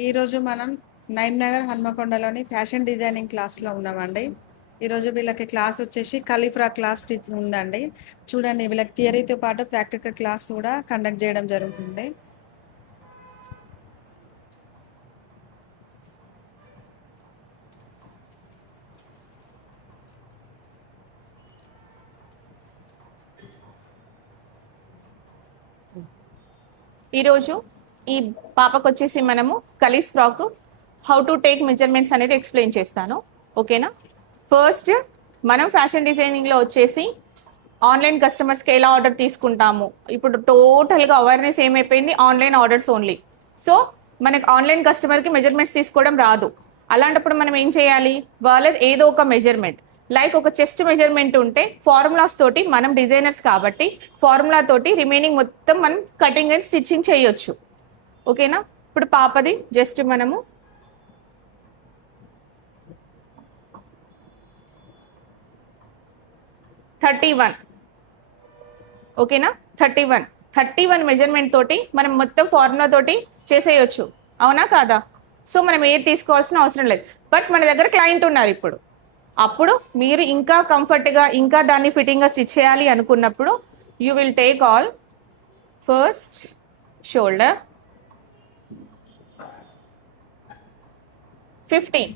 ఈరోజు మనం Nagar హన్మకొండలోని fashion designing క్లాస్లో ఉన్నామండి. ఈరోజు వీళ్ళకి క్లాస్ వచ్చేసి ఖలీఫ్రా క్లాస్ ఉందండి. చూడండి, వీళ్ళకి థియరీతో పాటు ప్రాక్టికల్ క్లాస్ కూడా కండక్ట్ చేయడం జరుగుతుంది. ఈరోజు ఈ పాపకు వచ్చేసి మనము కలీస్ frock how to take measurements అనేది ఎక్స్ప్లెయిన్ చేస్తాను. ఓకేనా? ఫస్ట్ మనం ఫ్యాషన్ డిజైనింగ్లో వచ్చేసి ఆన్లైన్ కస్టమర్స్కి ఎలా ఆర్డర్ తీసుకుంటాము. ఇప్పుడు టోటల్గా అవేర్నెస్ ఏమైపోయింది, ఆన్లైన్ ఆర్డర్స్ ఓన్లీ. సో మనకు ఆన్లైన్ కస్టమర్కి మెజర్మెంట్స్ తీసుకోవడం రాదు. అలాంటప్పుడు మనం ఏం చేయాలి, వాళ్ళది ఏదో ఒక మెజర్మెంట్, లైక్ ఒక చెస్ట్ మెజర్మెంట్ ఉంటే ఫార్ములాస్ తోటి, మనం డిజైనర్స్ కాబట్టి ఫార్ములా తోటి రిమైనింగ్ మొత్తం మనం కటింగ్ అండ్ స్టిచ్చింగ్ చేయొచ్చు. ఓకేనా? ఇప్పుడు పాపది జస్ట్ మనము ఓకేనా, 31 మెజర్మెంట్ తోటి మనం మొత్తం ఫార్ములా తోటి చేసేయచ్చు. అవునా కాదా? సో మనం ఏది తీసుకోవాల్సిన అవసరం లేదు. బట్ మన దగ్గర క్లయింట్ ఉన్నారు ఇప్పుడు. అప్పుడు మీరు ఇంకా కంఫర్ట్గా, ఇంకా దాన్ని ఫిట్టింగ్గా స్టిచ్ చేయాలి అనుకున్నప్పుడు you will take all first shoulder 15